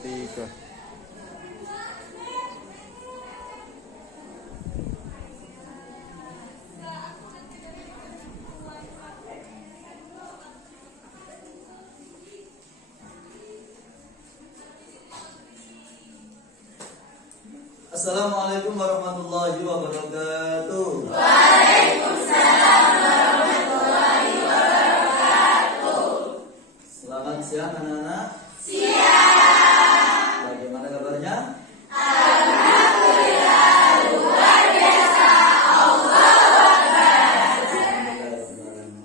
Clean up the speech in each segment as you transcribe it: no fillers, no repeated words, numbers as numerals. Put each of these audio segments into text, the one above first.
3. Assalamualaikum warahmatullahi wabarakatuh. Waalaikumsalam warahmatullahi wabarakatuh. Selamat siang anak-anak. Siang. Bagaimana kabarnya? Alhamdulillah luar biasa. Allahu Akbar.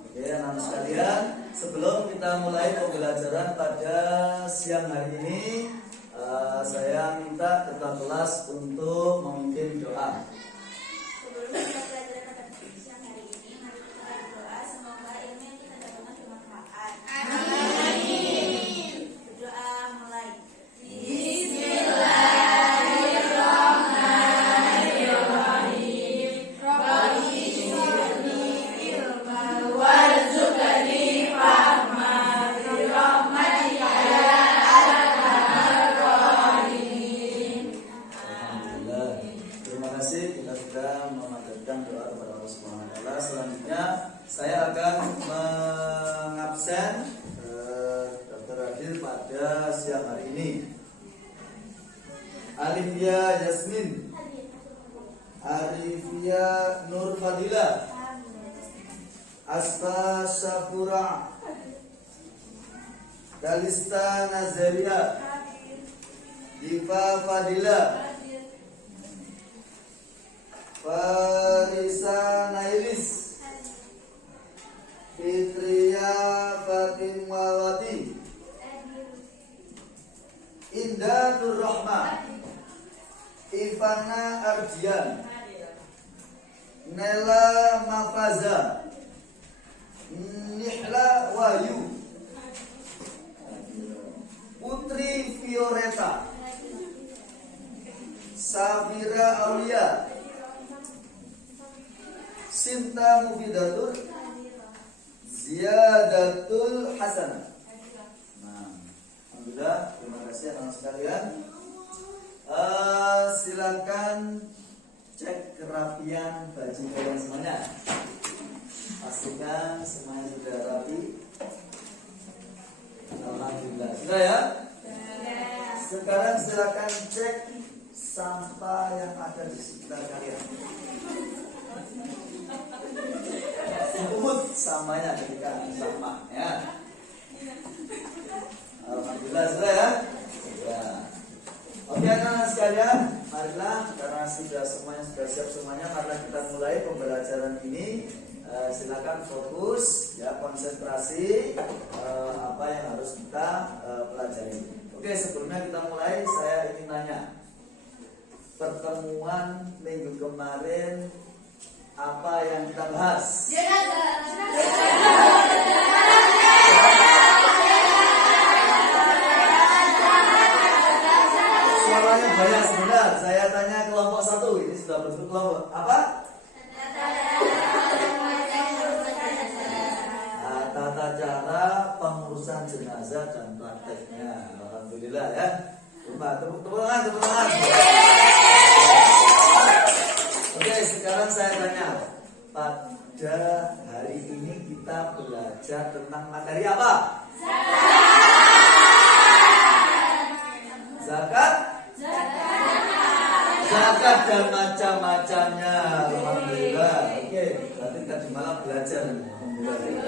Oke anak-anak sekalian, sebelum kita mulai pembelajaran pada siang hari ini, saya minta ketua kelas untuk memimpin doa. Sebelum kita belajar pada siang hari ini, mari kita berdoa semoga ilmu yang kita dapatkan bermanfaat. Amin. Berdoa mulai. Bismillahirrahmanirrahim. Rabbi zidni ilma warzuqni fahma bi rahmatika ya arhamar rahimin. Alhamdulillah. Terima kasih kita sudah memanjatkan doa kepada Allah Subhanahu wa taala. Selanjutnya saya akan mengabsen Dr. Adil pada siang hari ini. Alifia Yasmin, Arifia Nur Fadila, Asfa Syafura, Dalista Nazaria, Diva Fadila, Farisa Nailis, Fitria Fatimawati, Indah Nur Rahma, Ivana Ardian, Nela Mafaza, Nihla Wahyu, Putri Violeta, Safira Aulia, Sinta Mufidatul, Ziyadatul Hasanah. Nah, alhamdulillah, terima kasih anak sekalian. Silakan cek kerapian baju kalian semuanya. Pastikan semuanya sudah rapi. Alhamdulillah, sudah ya. Sekarang silakan cek sampah yang ada di sekitar kalian. Pungut sampahnya ketika sampah ya. Alhamdulillah sudah ya. Sudah. Oke anak-anak sekalian, marilah karena semuanya sudah siap semuanya, marilah kita mulai pembelajaran ini. Silakan fokus ya, konsentrasi apa yang harus kita pelajari. Oke, sebelumnya kita mulai, saya ingin tanya, pertemuan minggu kemarin apa yang kita bahas? Suaranya banyak sebentar. Saya tanya kelompok 1, ini sudah berbentuk kelompok apa? Tata cara pengurusan jenazah dan prakteknya. Alhamdulillah ya. Tepuk tangan. Oke, sekarang saya tanya, pada hari ini kita belajar tentang materi apa? Zakat? Zakat dan macam-macamnya. Alhamdulillah. Oke, berarti tadi malam belajar. Alhamdulillah.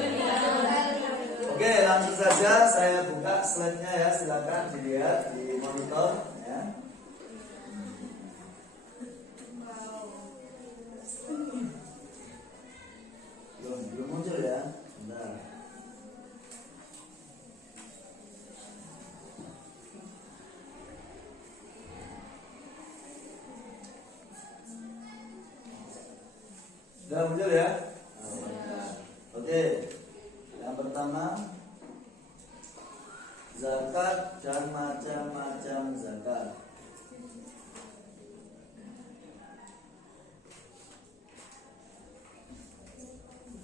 Oke, langsung saja saya buka slide-nya ya, silakan dilihat di monitor ya. Belum muncul ya. Bentar. Sudah muncul ya? Oke. Yang pertama, zakat dan macam-macam zakat.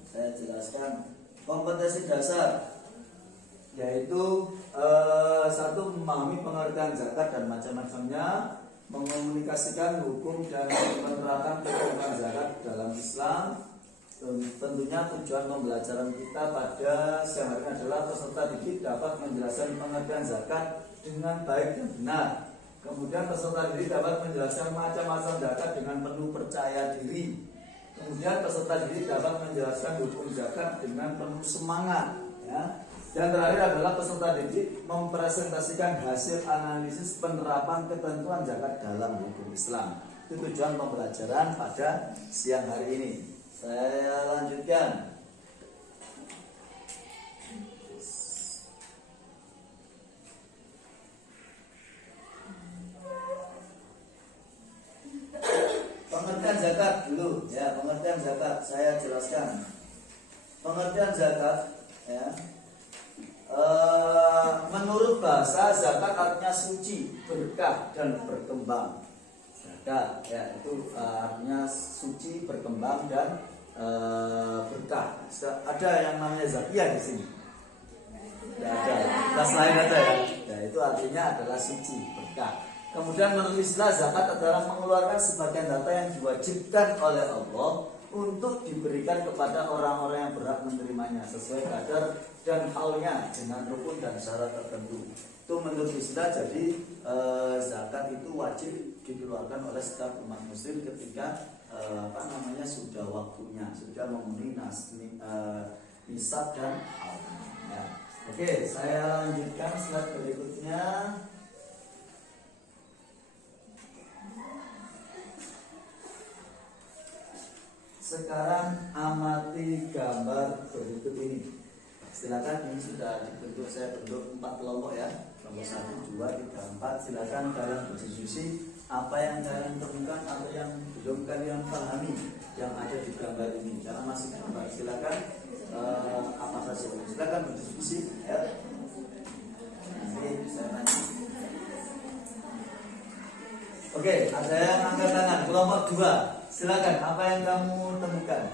Saya jelaskan kompetensi dasar. yaitu satu, memahami pengertian zakat dan macam-macamnya, mengomunikasikan hukum dan menerapkan ketentuan zakat dalam Islam. Tentunya tujuan pembelajaran kita pada siang hari ini adalah peserta didik dapat menjelaskan pengertian zakat dengan baik dan benar. Kemudian peserta didik dapat menjelaskan macam-macam zakat dengan penuh percaya diri. Kemudian peserta didik dapat menjelaskan hukum zakat dengan penuh semangat. Ya. Dan terakhir adalah peserta didik mempresentasikan hasil analisis penerapan ketentuan zakat dalam hukum Islam. Itu tujuan pembelajaran pada siang hari ini. Saya lanjutkan. Pengertian zakat dulu, ya, pengertian zakat saya jelaskan. Pengertian zakat, ya. Menurut bahasa zakat artinya suci, berkah dan berkembang. Zakat, ya, itu artinya suci, berkembang dan berkah. Ada yang namanya zakiyah di sini? Tidak ada. Nah, selain ada ya. Ya, itu artinya adalah suci, berkah. Kemudian menurut istilah zakat adalah mengeluarkan sebagian harta yang diwajibkan oleh Allah untuk diberikan kepada orang-orang yang berhak menerimanya sesuai kadar dan halnya dengan rukun dan syarat tertentu. Itu menurut istilah. Jadi zakat itu wajib dikeluarkan oleh setiap umat muslim ketika sudah waktunya, sudah memenuhi nisab dan hal. Ya. Oke, saya lanjutkan slide berikutnya. Sekarang amati gambar berikut ini. Silakan, ini sudah dibentuk, saya bentuk 4 kelompok ya. Kelompok 1, 2, 3, 4. Silakan kalian berdiskusi apa yang kalian temukan atau yang belum kalian pahami yang ada di gambar ini. Jangan masih gambar. Silakan apa saja. Silakan berdiskusi ya. Nanti saya tanya. Oke, ada yang angkat tangan. Kelompok 2. Silakan, apa yang kamu temukan?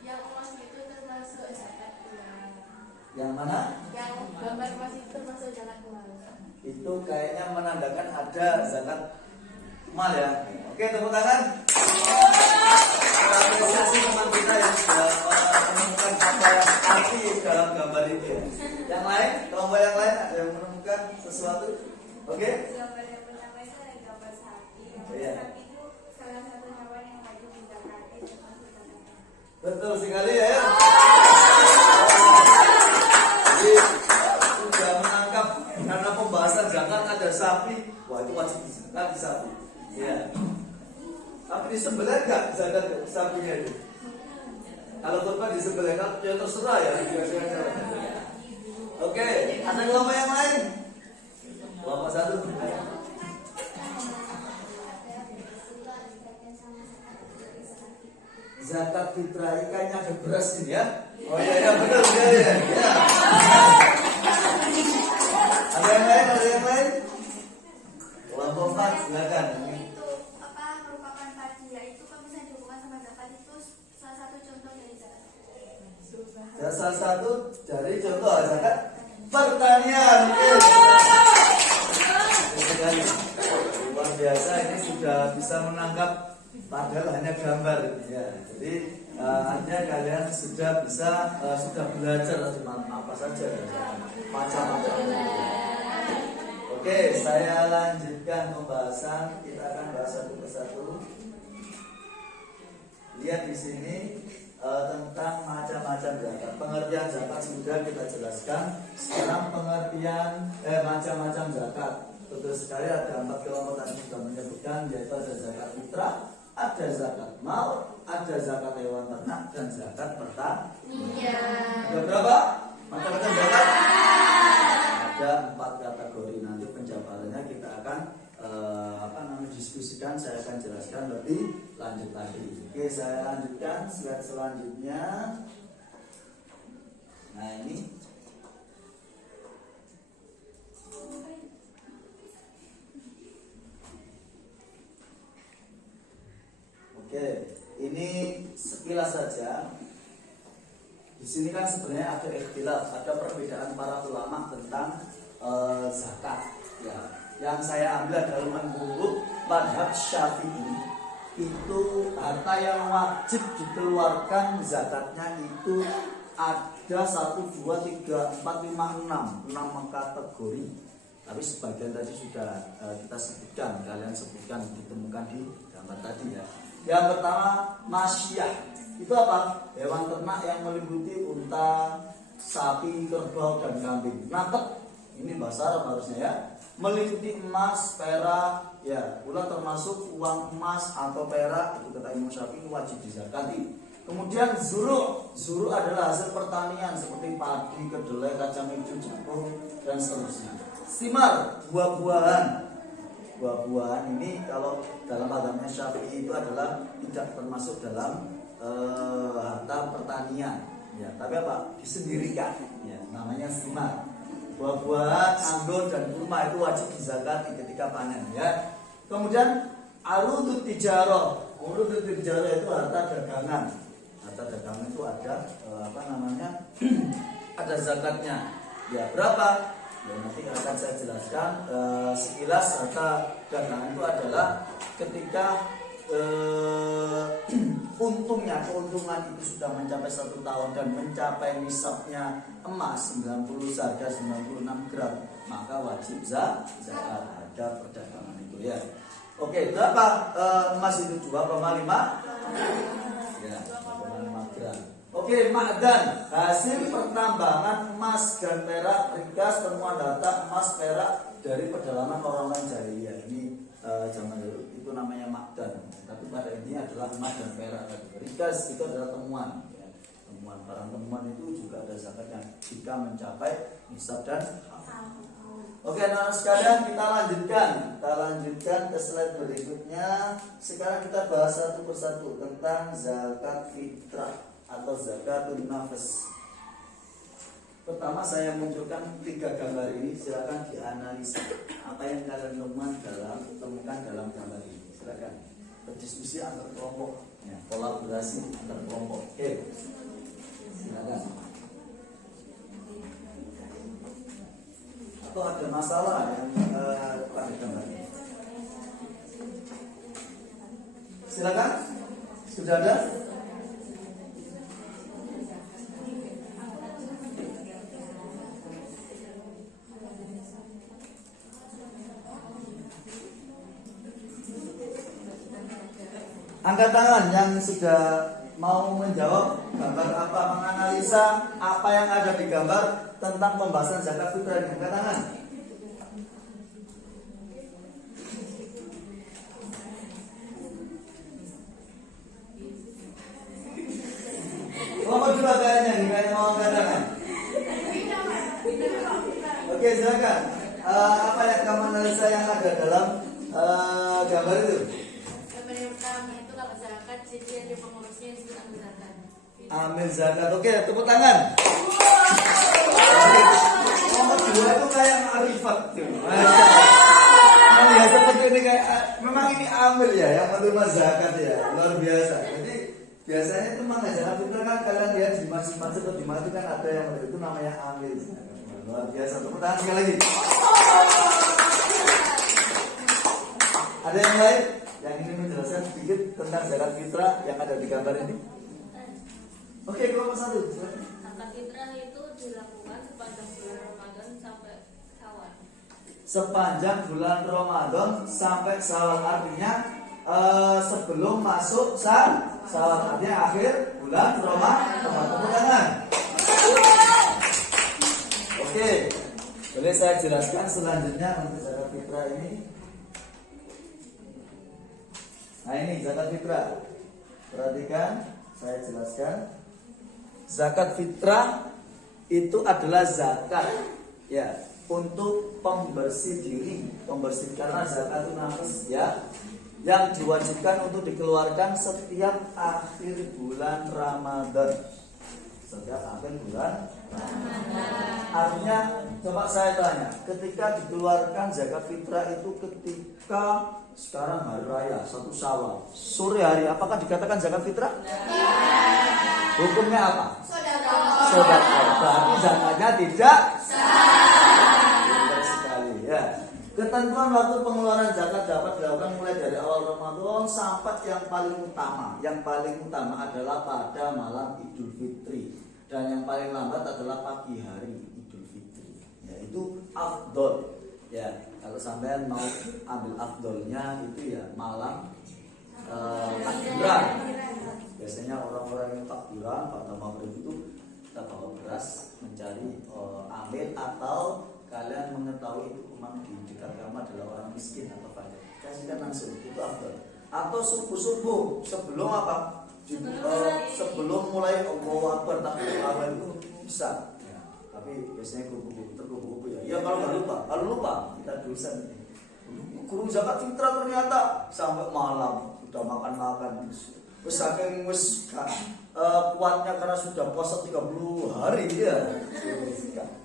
Yang emas itu termasuk zakat uang. Yang mana? Yang gambar emas itu termasuk zakat uang. Itu kayaknya menandakan ada zakat mal ya. Oke, tepuk tangan. Apresiasi teman kita yang sudah menemukan apa yang arti dalam gambar itu. Yang lain, kelompok yang lain ada yang menemukan sesuatu? Oke? Gambar yang pertama itu ada gambar sapi. Iya. Sapi itu salah satu hewan yang wajib dizakati termasuk zakat. Betul sekali ya. Jadi sudah menangkap karena pembahasan zakat ada sapi. Wah, itu wajib dizakat di sapi. Iya. Tapi disembelih enggak zakat sapinya itu? Kalau kurban disembelih kan ya terserah ya. Oke, ada kelompok yang lain? Kelompok 1. Zakat fitrah ikannya ada beras ini ya. Oh iya ya, benar ya. Ya. Ada yang lain? Ada yang lain? Kelompok 4 silakan. Itu merupakan pajak itu kalau misalnya dihubungkan sama zakat itu salah satu contoh dari zakat. Ya, salah satu dari contoh zakat pertanian. Luar biasa, ini sudah bisa menangkap padahal hanya gambar ya. Jadi artinya kalian sudah bisa sudah belajar apa saja macam-macam. Oke, saya lanjutkan pembahasan. Kita akan bahas satu persatu. Lihat di sini tentang macam-macam zakat. Pengertian zakat sudah kita jelaskan. Sekarang pengertian macam-macam zakat. Betul sekali, ada 4 kelompok tadi sudah menyebutkan, yaitu ada zakat fitrah, ada zakat mal, ada zakat hewan ternak, dan zakat pertanian. Ada berapa macam-macam zakat? Ada 4 kategori. Nanti penjabarannya kita akan diskusikan. Saya akan jelaskan lebih lanjut lagi. Oke, saya lanjutkan slide selanjutnya. Nah, ini oke, ini sekilas saja. Di Di sini kan sebenarnya ada ikhtilaf, ada perbedaan para ulama tentang zakat. Ya, yang saya ambil adalah menurut mazhab Syafi'i itu harta yang wajib dikeluarkan zakatnya itu ada 1, 2, 3, 4, 5, 6 kategori. Tapi sebagian tadi sudah kita sebutkan, kalian sebutkan, ditemukan di gambar tadi ya. Yang pertama masyiyah. Itu apa? Hewan ternak yang meliputi unta, sapi, kerbau, dan kambing. Natek, ini bahasa Arab harusnya ya. Meliputi emas, perak, ya, pula termasuk uang emas atau perak, itu kata Imam Syafi'i wajib dizakati. Kemudian zuru adalah hasil pertanian seperti padi, kedelai, kacang hijau, jagung, dan seterusnya. Simar, buah-buahan ini kalau dalam agamanya Syafi'i itu adalah tidak termasuk dalam harta pertanian, ya, tapi apa? Disendirikan, ya, namanya simar. Buah-buahan, anggur dan kurma itu wajib dizakati ketika panen, ya. Kemudian arudut tijarah. Arudut tijarah itu harta dagangan. Harta dagangan itu ada ada zakatnya. Ya, berapa? Ya, nanti akan saya jelaskan sekilas. Harta dagangan itu adalah ketika keuntungan itu sudah mencapai 1 tahun dan mencapai nisabnya emas 96 gram, maka wajib zakat. Ada perdagangan itu ya. Oke, berapa emas itu? 2,5 ya, 2,5 gram. Oke, ma'dan, hasil pertambangan emas dan perak, rikas temuan data emas perak dari pedalaman orang-orang jahiliyah. Ini zaman dulu itu namanya ma'dan, tapi pada intinya adalah emas dan perak. Rikas itu adalah temuan, ya. Temuan, barang temuan itu juga ada zakatnya jika mencapai nisab dan Oke, anak-anak sekalian, kita lanjutkan ke slide berikutnya. Sekarang kita bahas satu persatu tentang zakat fitrah atau zakatun nafas. Pertama saya munculkan 3 gambar ini, silakan dianalisa apa yang kalian temukan dalam gambar ini. Silakan berdiskusi antar kelompok, ya, kolaborasi antar kelompok. Oke, silakan. Atau ada masalah yang pada gambar ini? Silakan. Sudah ada? Angkat tangan yang sudah mau menjawab gambar apa, menganalisa apa yang ada di gambar tentang pembahasan zakat fitrah. Angkat tangan. Kelompok dua kayaknya nih, kayak mau angkat tangan. Oke, silakan. Apa yang kamu analisa yang ada dalam gambar itu? Gambar yang pertama itu kalau zakat, jadi ada pengurusnya yang disebut amil zakat. Amil zakat. Oke, tepuk tangan. Nomor 2 itu kayak ma'rifat tuh. Ya seperti ini kayak memang ini amil ya yang menerima zakat ya, luar biasa. Jadi biasanya itu memang zakat fitrah kan kalian lihat di masjid-masjid atau di mana itu kan ada yang itu namanya amil. Luar biasa. Tepuk tangan sekali lagi. Ada yang lain yang ingin menjelaskan sedikit tentang zakat fitrah yang ada di gambar ini? Oke, kelompok 1. Zakat fitrah itu dilakukan sepanjang bulan Ramadan sampai Syawal. Sepanjang bulan Ramadan sampai Syawal, artinya sebelum masuk Syawal, artinya akhir bulan Ramadan. Tepuk tangan. Oke, boleh saya jelaskan selanjutnya untuk zakat fitrah ini. Nah, ini zakat fitrah. Perhatikan, saya jelaskan. Zakat fitrah itu adalah zakat ya untuk pembersih diri, karena zakat itu nafas ya, yang diwajibkan untuk dikeluarkan setiap akhir bulan Ramadan. Setiap akhir bulan Ramadan. Artinya Coba saya tanya, ketika dikeluarkan zakat fitrah itu ketika sekarang hari raya 1 Syawal, sore hari, apakah dikatakan zakat fitrah? Hukumnya apa? Sedekah. Berarti zakatnya tidak sah. Benar sekali ya. Ketentuan waktu pengeluaran zakat dapat dilakukan mulai dari awal Ramadan sampai yang paling utama. Yang paling utama adalah pada malam Idul Fitri, dan yang paling lambat adalah pagi hari Idul Fitri. Yaitu afdol. Ya, kalau sampean mau ambil afdolnya itu ya malam takbiran. Biasanya orang-orang yang takbiran pada maghrib itu kita bawa beras mencari ambil, atau kalian mengetahui itu memang di dekat kamu adalah orang miskin atau fakir, kasihkan langsung, itu afdol. Atau subuh-subuh sebelum apa? Sebelum mulai Allahu Akbar takbir awal itu bisa. Ya, tapi biasanya terkubu-kubu ya. Ya kalau lupa kita dosen. Guru zakat fitrah ternyata sampai malam sudah makan-makan. Wis saking wis kuatnya karena sudah puasa 30 hari ya.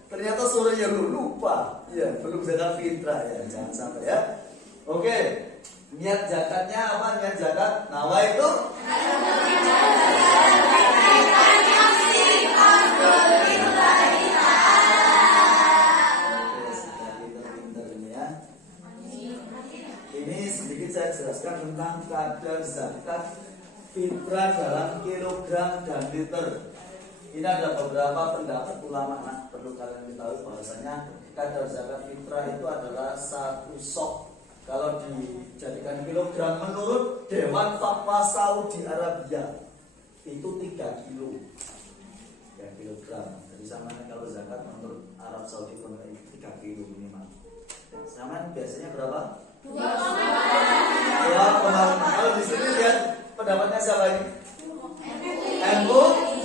Ternyata sorenya lupa. Ya, belum zakat fitrah ya. Jangan sampai ya. Oke. Niat zakatnya apa? Niat zakat nawa itu ini sedikit saya jelaskan tentang kadar zakat fitrah dalam kilogram dan liter. Ini ada beberapa pendapat ulama. Nah, perlu kalian ketahui bahwasanya kadar zakat fitrah itu adalah 1 sok. Kalau dijadikan kilogram menurut Dewan Fatwa Saudi Arabia itu 3 kilo. 3 kilogram. Jadi sama kalau zakat menurut Arab Saudi itu 3 kilo minimal. Sama biasanya berapa? 2,5. Kalau di sini lihat pendapatnya siapa ini? MUI.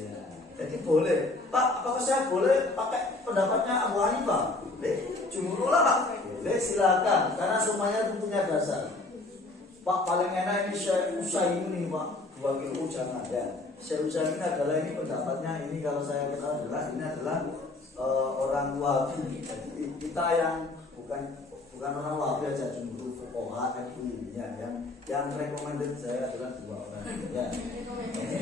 Ya. Jadi boleh. Pak, apakah saya boleh pakai pendapatnya Abu Hanifah? Boleh. Jumhur ulama? Boleh, silakan. Karena semuanya itu punya dasar. Pak, paling enak ini Syekh Utsaimin nih Pak, 2 kilo jangan ya. Syekh Utsaimin adalah ini pendapatnya ini, kalau saya kenal adalah ini adalah orang Wahabi. Jadi kita yang bukan orang Wahabi aja, jumhur fuqaha MUI ya, yang recommended saya adalah 2 orang ya. Ini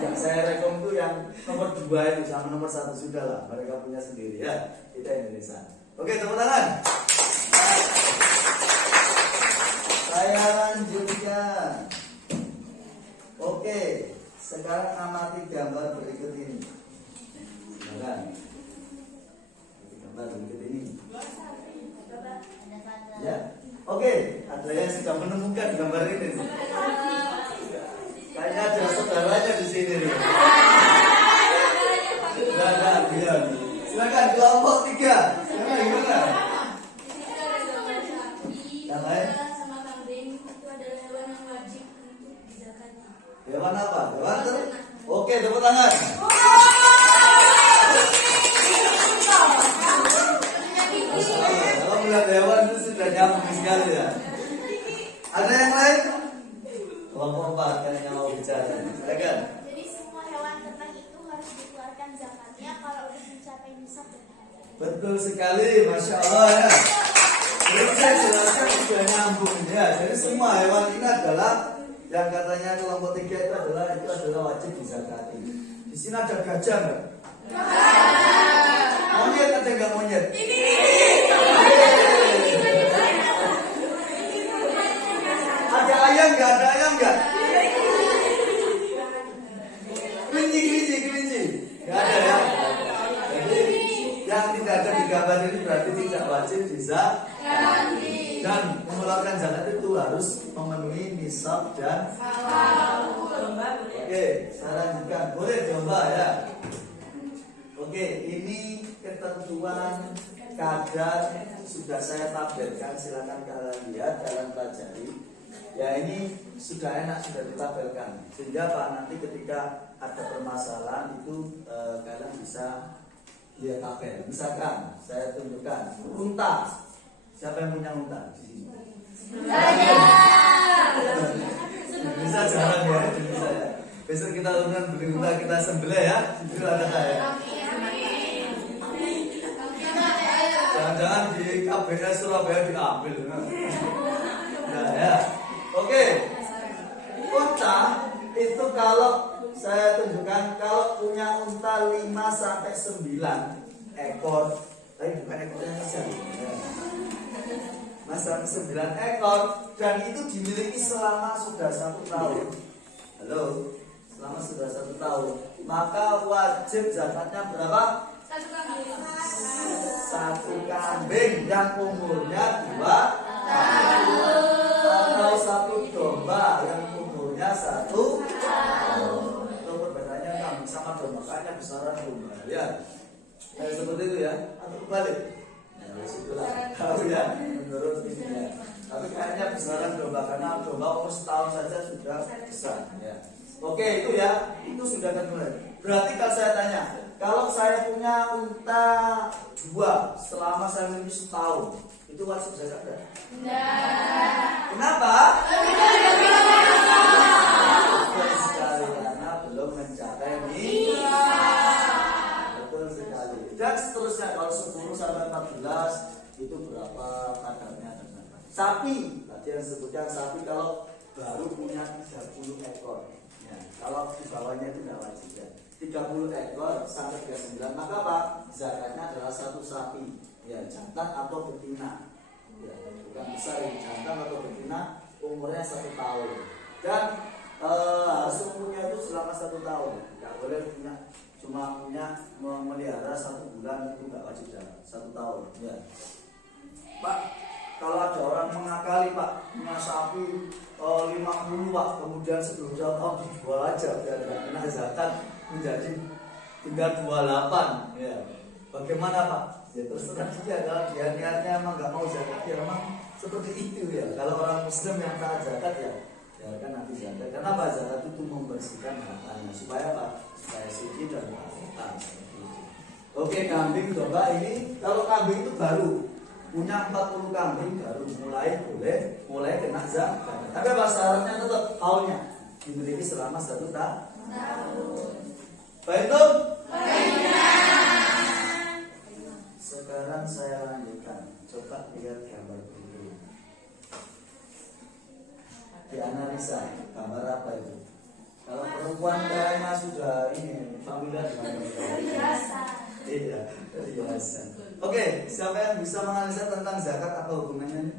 yang saya rekom itu yang nomor 2 itu sama nomor 1 sudah lah, mereka punya sendiri ya. Kita Indonesia. Oke, tepuk tangan. Saya lanjutkan. Oke, sekarang amati gambar berikut ini. Silakan. Gambar berikut ini. Ya, oke. Ada yang sudah menemukan gambar ini. Kayaknya ada saudaranya di sini nih. Iya. Silakan kelompok 3. Gimana? Yang lain? Hewan apa? Hewan terus? Oke, tepuk tangan. Kalau melihat hewan itu sudah nyambung sekali ya. Ada yang lain? Kelompok 4 kan yang mau bicara. Silakan. Jadi semua hewan ternak itu harus dikeluarkan zakatnya kalau udah mencapai nisab dan harga. Betul sekali, masya Allah ya. Jadi saya jelaskan sudah nyambung ya. Jadi semua hewan ini adalah yang katanya kelompok 3 itu adalah wajib dizakati. Di sini ada gajah nggak? Monyet ada nggak monyet? Ada ayam nggak? Ada ayam nggak? Kelinci. Nggak ada ya. Jadi yang tidak ada di gambar ini berarti tidak wajib dizakati. Dan mengeluarkan zakat itu harus memenuhi nisab dan haul. Oke, saya lanjutkan. Boleh coba ya. Oke, ini ketentuan kadar sudah saya tabelkan. Silakan kalian lihat, kalian pelajari. Ya ini sudah enak, sudah ditabelkan. Sehingga Pak nanti ketika ada permasalahan itu kalian bisa lihat tabel. Misalkan saya tunjukkan unta. Siapa yang punya unta di sini? Saya. Bisa jalan ya, bisa ya. Besok kita undang beli unta, kita sembelih ya. Itu ada saya. beda Surabaya diambil. Nah ya, oke. Unta itu kalau saya tunjukkan kalau punya unta 5 sampai 9 ekor, tapi bukan ekornya saja. 5 sampai 9 ekor dan itu dimiliki selama sudah 1 tahun. Halo, selama sudah 1 tahun, maka wajib zakatnya berapa? 1 kambing. 1 kambing yang umurnya 2 tahun atau 1 domba yang umurnya 1 tahun. Itu perbedaannya kambing sama domba, kayaknya besaran domba ya. Seperti itu ya, atau balik. Nah, situlah tahu ya menurut ini ya. Tapi kayaknya besaran domba karena domba umur setahun saja sudah besar ya. Oke itu ya, itu sudah termulai. Berarti kalau saya tanya, kalau saya punya unta 2 selama saya memiliki setahun, itu wajib zakat enggak? Enggak. Kenapa? Betul sekali, karena belum mencapai betul sekali. Dan seterusnya kalau 10 sampai 14 itu berapa kadarnya? Sapi, tadi yang sebutkan sapi kalau baru punya 30 ekor. Ya, kalau di bawahnya itu tidak wajib ya. 30 ekor sampai 39 maka apa? Zakatnya adalah 1 sapi ya, jantan atau betina ya, bukan besar ya, jantan atau betina umurnya 1 tahun dan harus umurnya itu selama 1 tahun, nggak boleh punya cuma punya memelihara 1 bulan itu nggak wajib zakat, 1 tahun ya. Pak, kalau ada orang mengakali Pak punya sapi 50 Pak, kemudian sebelum 2 tahun dijual aja biar nggak kena zakat menjadi tinggal 28 ya. Bagaimana Pak? Ya terserah dia, kalau dia niatnya emang nggak mau zakat ya emang seperti itu ya. Kalau orang Muslim yang taat zakat ya biarkan nanti zakat. Karena Pak, zakat itu membersihkan hartanya supaya Pak, supaya suci dan taat. Oke, kambing domba ini kalau kambing itu baru punya 40 kambing baru mulai kena zakat. Tapi apa syaratnya? Tetap haulnya dimiliki selama 1 tahun. Baik tuh? Sekarang saya lanjutkan. Coba lihat gambar dulu. Dianalisa gambar apa itu? Kalau perempuan kayaknya sudah ini familiar dengan Biasa. tidak biasa. Oke, siapa yang bisa menganalisa tentang zakat apa hubungannya?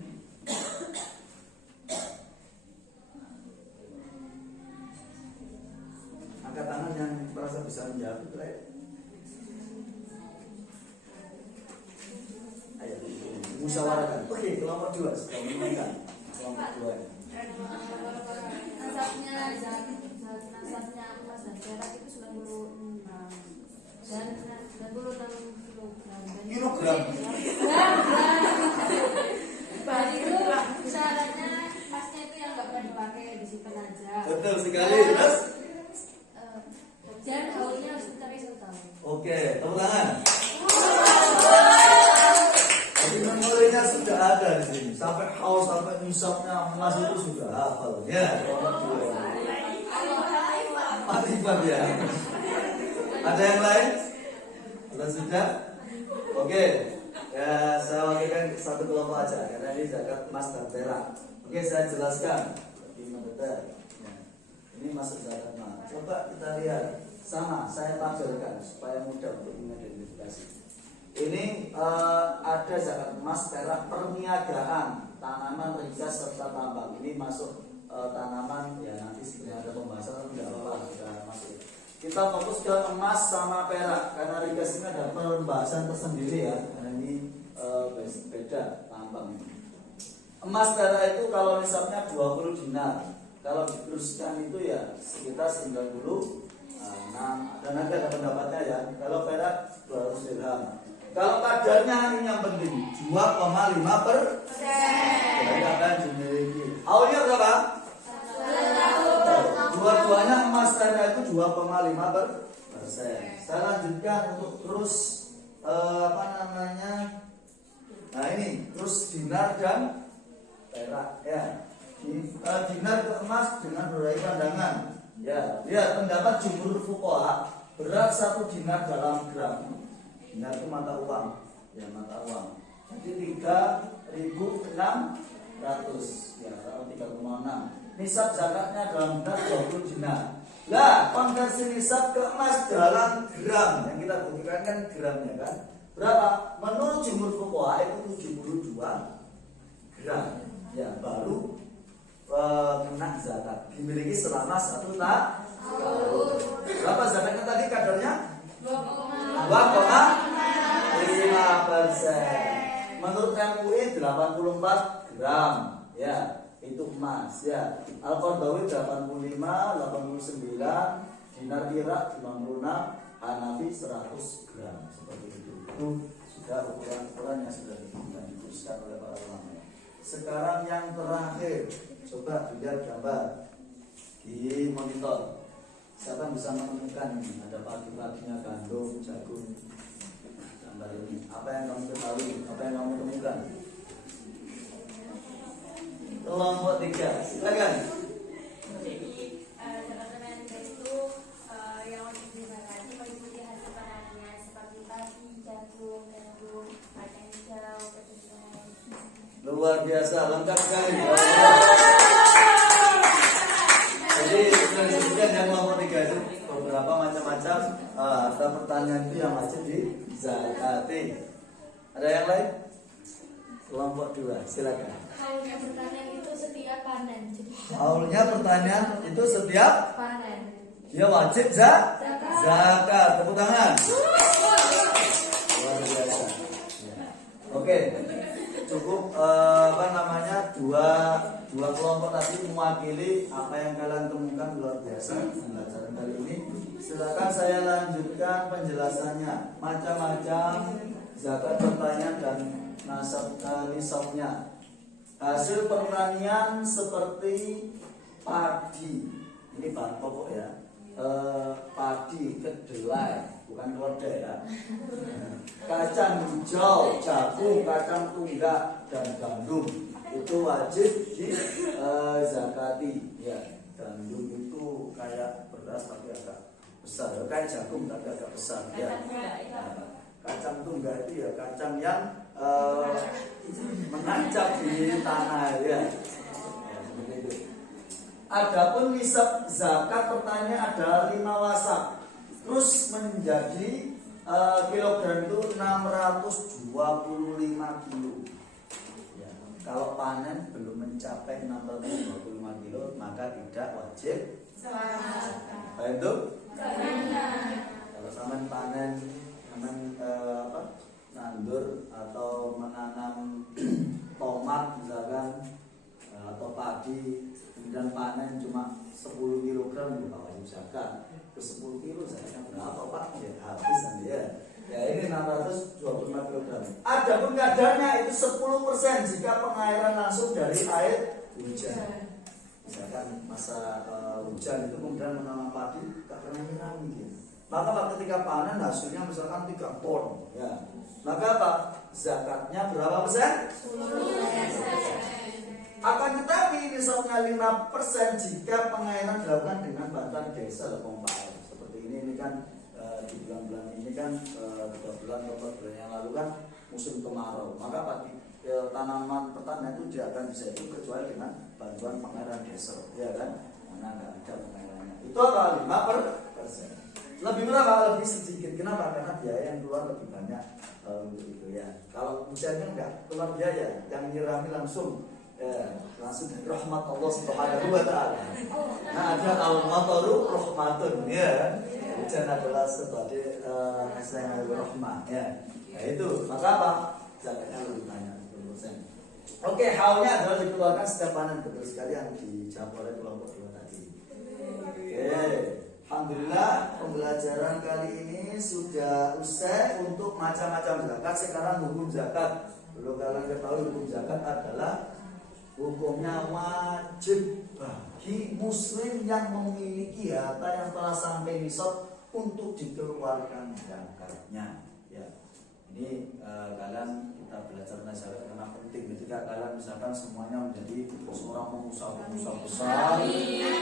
Angkat tangan yang merasa bisa menjawab itu ya. Ayo, musyawarahkan. Oke, kelompok 2 sudah menentukan. Kelompok 2. Nasabnya emas dan perak itu 96 dan 96 kilogram. Kilogram. Itu syaratnya emasnya itu yang nggak pernah dipakai disimpan aja. Betul sekali. Terus? Dan haulnya harus mencapai 1 tahun. Oke, tepuk tangan. Jadi memorinya sudah ada di sini. Sampai haul sampai nisabnya emas itu sudah hafal. Ya, kelompok 2. Matifat ya. Ada yang lain? Ada sudah? Oke. Ya, saya wakilkan 1 kelompok aja karena ini zakat emas dan perak. Oke, saya jelaskan lebih mendetail. Ya. Ini masuk zakat emas. Coba kita lihat. Sama, saya tampilkan supaya mudah untuk mengidentifikasi. Ini ada zakat emas, perak, perniagaan, tanaman, rigas serta tambang. Ini masuk tanaman ya, nanti sebenarnya ada pembahasan tidak apa-apa sudah masuk. Kita fokus ke emas sama perak karena rigas ini ada pembahasan tersendiri ya. Karena ini beda tambang ini. Emas perak itu kalau nisabnya 20 dinar. Kalau dikurskan itu ya sekitar 90. Nah, dan nanti ada pendapatnya ya. Kalau perak 200 dirham. Kalau kadarnya ini yang penting 2,5%. Jadi akan dimiliki. Haulnya berapa? Dua-duanya emas perak itu 2,5%. Saya lanjutkan untuk terus Nah ini terus dinar dan perak ya. Dinar ke emas dengan berbagai pandangan. Ya, lihat pendapat jumhur fuqaha, berat 1 dinar dalam gram. Dinar itu mata uang, ya mata uang. Jadi 3.600 ya, 3,6. Nisab zakatnya dalam benar 20 dinar. Lah, konversi nisab ke emas dalam gram yang kita butuhkan kan gramnya kan. Berapa? Menurut jumhur fuqaha itu 72 gram. Ya, baru kena zakat. Dimiliki selama 1 tahun. Berapa zakatnya tadi kadarnya? 2,5%. Menurut MUI 84 gram. Ya, itu emas ya. Al-Qardawi 85, 89, dinar Irak 56, Hanafi 100 gram seperti itu. Itu sudah ukuran-ukuran yang sudah dituliskan oleh para ulama. Sekarang yang terakhir, coba dilihat gambar di monitor. Siapa yang bisa menemukan ini? Ada pagi-paginya gandum, jagung. Gambar ini. Apa yang kamu ketahui? Apa yang kamu temukan? Kelompok 3, silakan. Jadi teman-teman itu yang wajib dizakati meliputi hasil panennya seperti padi, jagung, gandum, kacang hijau, kedelai. Luar biasa, lengkap sekali. Jadi sudah disebutkan yang kelompok 3 itu beberapa macam-macam ada pertanyaan itu yang wajib dizakati. Ada yang lain? Kelompok 2, silakan. Haulnya pertanian itu setiap panen. Haulnya pertanyaan itu setiap Panen. dia wajib zakat. Tepuk tangan. Luar biasa. Ya. Oke, cukup dua kelompok tadi mewakili apa yang kalian temukan. Luar biasa pembelajaran kali ini. Silakan saya lanjutkan penjelasannya. Macam-macam zakat pertanian dan nisabnya. Hasil pertanian seperti padi, ini bahan pokok ya. Padi, kedelai, bukan keledai ya. Kacang hijau, jagung, kacang tunggak dan gandum itu wajib dizakati ya. Gandum itu kayak beras tapi agak besar, kayak jagung tapi agak besar ya. Kacang tunggak itu ya kacang yang menancap di tanah ya. Seperti itu. Adapun nisab zakat pertanian adalah 5 wasak. Terus menjadi kilogram itu 625 kilo. Ya, kalau panen belum mencapai 625 kilo maka tidak wajib zakat. Itu? Kalau sampean panen nandur atau menanam tomat misalkan atau padi kemudian panen cuma 10 kg juga wajib zakat. Ke 10 kilo zakatnya berapa Pak? Ya habis nanti ya. Ya ini 625 kg. Adapun kadarnya itu 10% jika pengairan langsung dari air hujan. Misalkan masa hujan itu kemudian menanam padi karena nyirami gitu. Maka ketika panen hasilnya misalkan 3 ton ya. Maka apa? Zakatnya berapa persen? 10%. Akan tetapi nisabnya 5% jika pengairan dilakukan dengan bantuan diesel pompa air. Seperti ini kan di bulan-bulan ini kan 3 bulan atau 4 bulan yang lalu kan musim kemarau. Maka padi tanaman pertanian itu tidak akan bisa hidup kecuali dengan bantuan pengairan diesel, ya kan? Mana nggak ada pengairannya. Itu apa? 5%. Lebih berapa? Lebih sedikit. Kenapa? Karena biaya yang keluar lebih banyak untuk itu ya. Kalau hujannya enggak keluar biaya, yang nyirami langsung langsung dari rahmat Allah Subhanahu wa taala. Nah, ada al-mataru rahmatun ya. Hujan adalah sebagai kasih rahmat ya. Nah, itu. Maka apa? Zakatnya lebih banyak 10%. Oke, haulnya adalah dikeluarkan setiap panen. Betul sekali yang dijawab oleh kelompok 2 tadi. Oke. Alhamdulillah pembelajaran kali ini sudah usai untuk macam-macam zakat. Sekarang hukum zakat. Belum kalian ketahui hukum zakat adalah hukumnya wajib bagi muslim yang memiliki harta yang telah sampai nisab untuk dikeluarkan zakatnya. Ya, ini kalian kita belajar nasihat karena penting. Ketika kalian misalkan semuanya menjadi seorang pengusaha besar,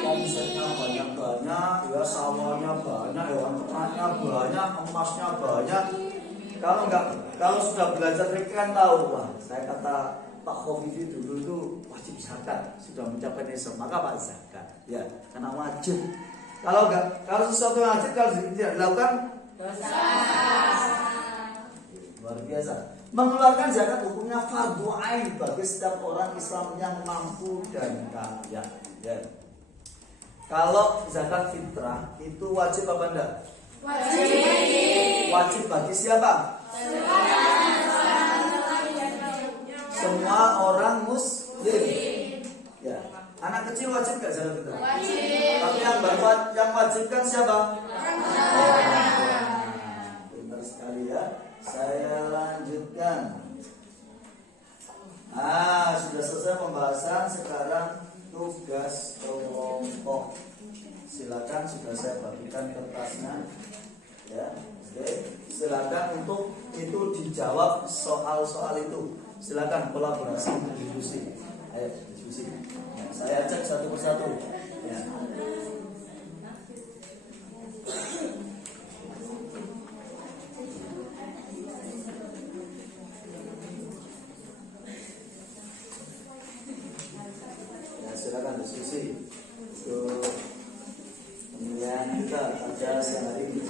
omsetnya banyak-banyak, ya sawahnya banyak, hewan ternakannya banyak, emasnya banyak. Kalau nggak kalau sudah belajar fikih kan tahu, wah saya kata Pak Khofify dulu itu wajib zakat, sudah mencapai nisab maka Pak zakat, ya karena wajib. Kalau enggak, kalau sesuatu yang wajib kalau tidak dilakukan Dosa. luar biasa. Mengeluarkan zakat hukumnya fardhu ain bagi setiap orang Islam yang mampu dan kaya. Ya. Kalau zakat fitrah itu wajib apa enggak? Wajib. Wajib bagi siapa? Semua orang muslim. Ya. Anak kecil wajib enggak zakat fitrah? Wajib. Tapi yang wajibkan siapa? Benar sekali ya. Saya lanjutkan. Sudah selesai pembahasan. Sekarang tugas kelompok. Silakan, sudah saya bagikan kertasnya. Ya, oke. Silakan untuk itu dijawab soal-soal itu. Silakan kolaborasi diskusi. Ayo diskusi. Ya, saya cek satu persatu. Ya. Silakan diskusi untuk pemilihan kita pada siang hari ini.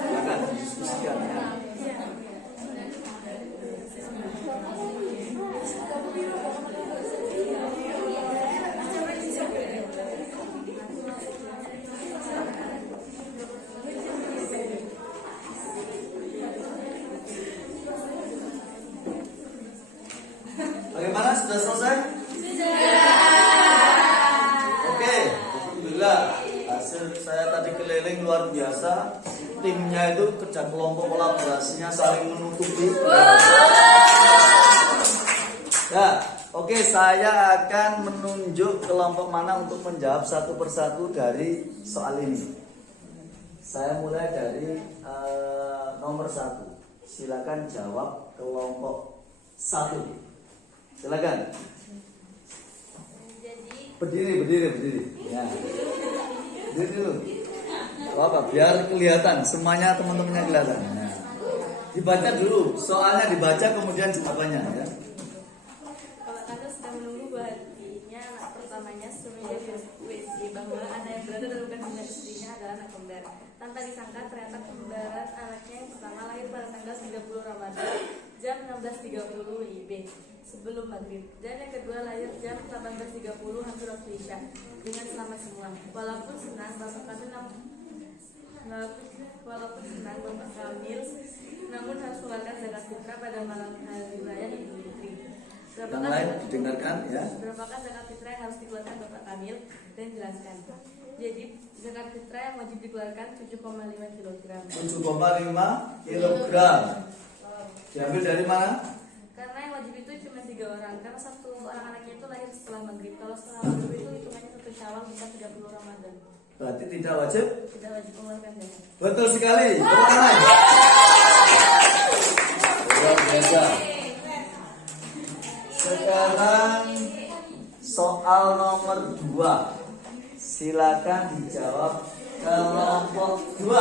Silakan diskusikan ya. Bagaimana, sudah selesai? Oke, alhamdulillah. Hasil saya tadi keliling luar biasa. Timnya itu kerja kelompok, kolaborasinya saling menutupi. Ya, oke, saya akan menunjuk kelompok mana untuk menjawab satu persatu dari soal ini. Saya mulai dari nomor 1. Silakan jawab kelompok 1. Silakan. Jadi Berdiri. Ya. Berdiri dulu. Apa? Biar kelihatan, semuanya teman-temannya kelihatan. Nah. Dibaca dulu, soalnya dibaca kemudian jawabannya ya. kalau Anda sedang menunggu bahagianya anak pertamanya semenjak WC bahwa anak yang berada dalam kandungan istrinya adalah anak kembar. Tanpa disangka ternyata kembaran anaknya yang pertama lahir pada tanggal 30 Ramadan jam 16.30 WIB sebelum maghrib, dan yang kedua lahir jam 18.30 hampir waktu Isya dengan selamat semua. Walaupun senang Bapak Kamil namun harus mengeluarkan zakat fitrah pada malam hari raya Idul Fitri. Yang lain didengarkan ya. Berapakah zakat fitrah yang harus dikeluarkan Bapak Kamil dan jelaskan. Jadi zakat fitrah yang wajib dikeluarkan 7,5 kg. 7,5 kilogram. Diambil dari mana? Karena yang wajib itu cuma 3 orang. Karena satu orang anaknya itu lahir setelah maghrib. Kalau setelah maghrib itu hitungannya 1 Syawal bukan 30 Ramadan. Berarti tidak wajib? Tidak wajib mengeluarkan zakat. Betul sekali. Teman-teman. Luar biasa. Sekarang soal nomor 2. Silakan dijawab kelompok 2.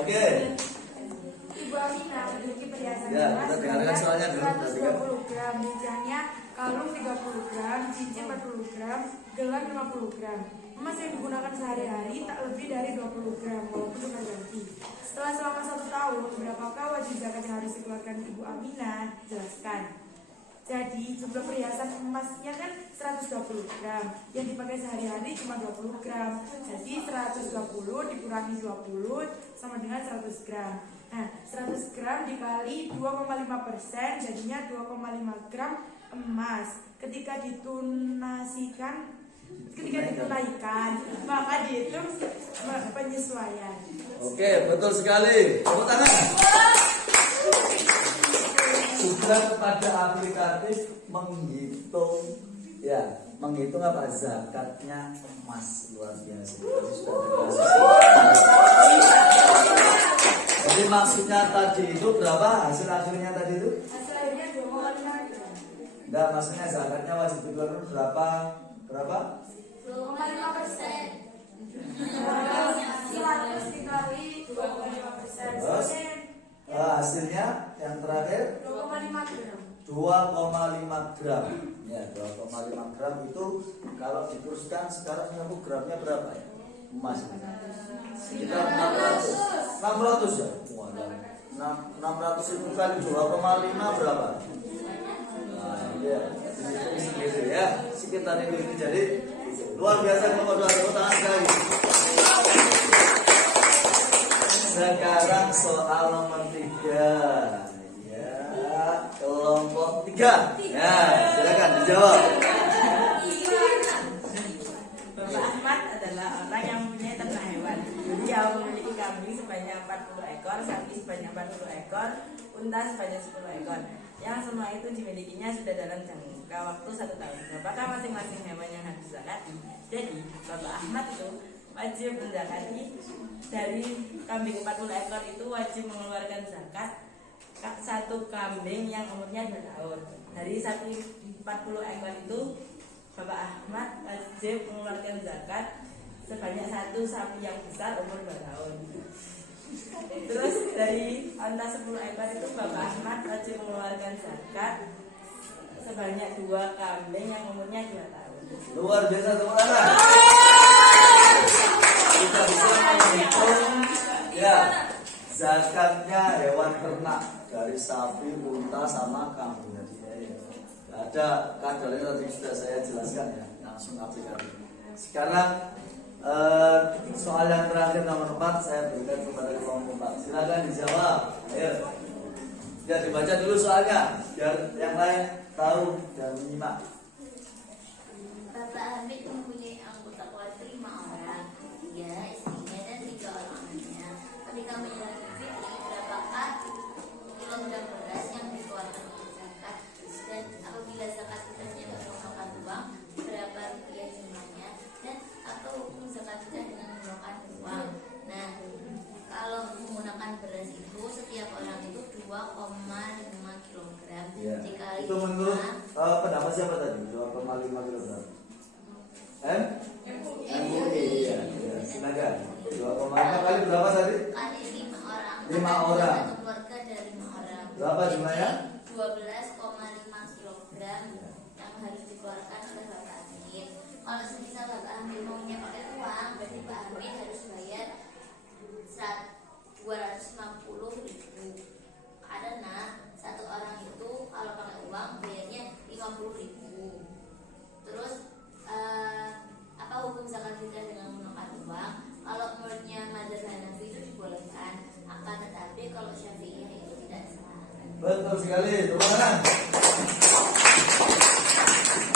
Oke. Ibu Aminah memiliki perhiasan Ya, emas kita dengarkan soalnya dulu. 120 gram, biasanya kalung 30 gram, cincin 40 gram, gelang 50 gram. Emas yang digunakan sehari-hari tak lebih dari 20 gram, walaupun berganti. Setelah selama 1 tahun, berapakah wajib zakat yang harus dikeluarkan Ibu Aminah? Jelaskan. Jadi jumlah perhiasan emasnya kan 120 gram, yang dipakai sehari-hari cuma 20 gram. Jadi 120 dikurangi 20 sama dengan 100 gram. Nah, 100 gram dikali 2,5% jadinya 2,5 gram emas. Ketika ditunaikan maka dihitung penyesuaian. Oke, betul sekali. Tepuk tangan. Sudah kepada aplikatif menghitung apa zakatnya emas, luar biasa. Jadi sudah ada kasus. Jadi maksudnya tadi itu berapa hasil akhirnya tadi itu? Hasil akhirnya 2,5 gram. Enggak, maksudnya zakatnya wajib dikeluarkan berapa? Berapa? 2,5%. 100 dikali 2,5%. Terus hasilnya yang terakhir 2,5 gram. 2,5 gram. Ya, 2,5 gram itu kalau dikurskan sekarang aku gramnya berapa ya? Emas. Sekitar 600 ya? Waduh. 600 itu kali 2,5 berapa? Nah, ya, dihitung segitu ya. Sekitar itu jadi luar biasa kalau doa tangan sekali. Sekarang soal nomor 3. Ya, kelompok 3. Ya, silakan dijawab. Bapak Ahmad adalah orang yang mempunyai ternak hewan. Dia memiliki kambing sebanyak 40 ekor, sapi sebanyak 40 ekor, unta sebanyak 10 ekor. Yang semua itu dimilikinya sudah dalam jangka waktu 1 tahun. Apakah masing-masing hewan yang harus dizakati? Jadi, Bapak Ahmad itu wajib menzakati dari kambing 40 ekor itu wajib mengeluarkan zakat satu kambing yang umurnya 2 tahun. Dari sapi 40 ekor itu Bapak Ahmad wajib mengeluarkan zakat sebanyak 1 sapi yang besar umur 2 tahun. Terus dari unta 10 ekor itu Bapak Ahmad wajib mengeluarkan zakat sebanyak 2 kambing yang umurnya 2 tahun. Luar biasa teman-teman. Kita bisa menghitung ya zakatnya hewan ternak dari sapi, unta sama kambing. Jadi ada kadalnya tadi sudah saya jelaskan ya, langsung aplikasi. Sekarang soal yang terakhir nomor 4 saya berikan kepada kelompok 4. Silakan dijawab. Ayo. Ya dibaca dulu soalnya biar yang lain tahu dan menyimak. Bapak Hamid mempunyai anggota keluarga 5 orang, dia, istrinya, dan 3 orang anaknya. Ketika menjalani fitri, berapakah kilogram beras yang dikeluarkan untuk zakat? Dan apabila zakat berasnya menggunakan uang, berapa rupiah jumlahnya? Dan atau hukum zakat fitrah dengan menggunakan uang? Nah, kalau menggunakan beras itu setiap orang itu 2,5 kilogram Ya. dikali Itu menurut pendapat siapa tadi? 2,5 kg. MUI ya. Ya, silakan. 2,5 kali berapa tadi? Kali 5 orang. 5 orang. Satu keluarga dari 5 orang. Berapa jumlahnya? 12,5 kilogram yang harus dikeluarkan oleh Bapak Hamid. Kalau semisal Bapak Hamid maunya pakai uang, berarti Pak Hamid harus bayar 250.000. Karena satu orang itu kalau pakai uang bayarnya 50.000. Terus apa hukum zakat fitrah dengan menggunakan uang? Kalau menurutnya Madzhab Hanafi itu dibolehkan, akan tetapi kalau Syafi'iyah itu tidak sah. Betul sekali, teman-teman.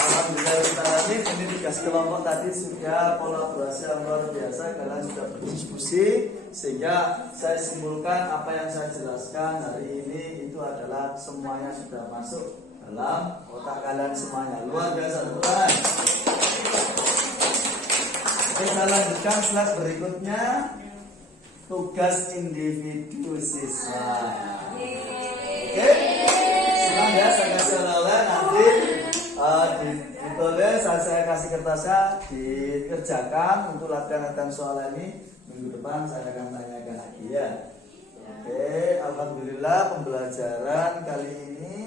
Alhamdulillah ini 3 kelompok tadi sudah kolaborasi yang luar biasa. Kalian sudah berdiskusi sehingga saya simpulkan apa yang saya jelaskan hari ini itu adalah semuanya sudah masuk dalam otak kalian semuanya. Luar biasa, teman-teman. Kita lanjutkan slide berikutnya. Tugas individu siswa. Oke, senang ya saya kasih oleh nanti ditulis saya kasih kertasnya dikerjakan untuk latihan soal ini. Minggu depan saya akan tanyakan lagi ya. Oke, alhamdulillah pembelajaran kali ini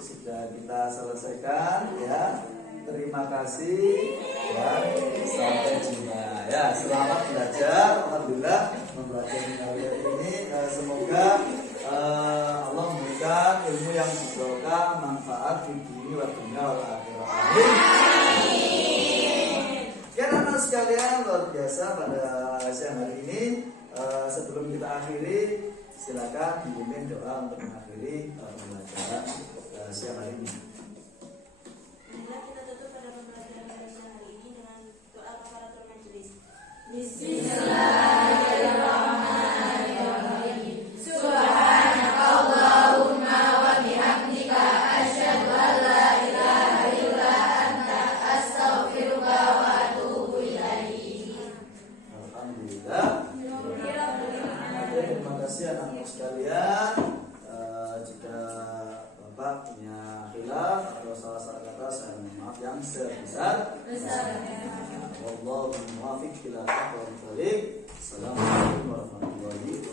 sudah kita selesaikan ya. Terima kasih dan sampai jumpa ya. Selamat belajar, alhamdulillah mempelajari kalian ini. Semoga Allah memberikan ilmu yang barokah, manfaat di dunia wa dunia wal akhirah. Amin. Ya teman-teman sekalian, luar biasa pada siang hari ini. Sebelum kita akhiri, silakan dipimpin doa untuk mengakhiri pembelajaran siang hari ini. Marilah kita tutup pada pembelajaran pada siang hari ini dengan doa kafaratul majelis. Bismillahirrahmanirrahim. Subhanakallahumma wa bihamdika asyhadu an la ilaha illa anta astaghfiruka wa atubu ilaik. Alhamdulillah. Terima kasih anak punya khilaf atau salah kata saya mohon maaf yang sebesar Wallahu muwaffiq ila aqwamit thoriq. Assalamualaikum warahmatullahi wabarakatuh.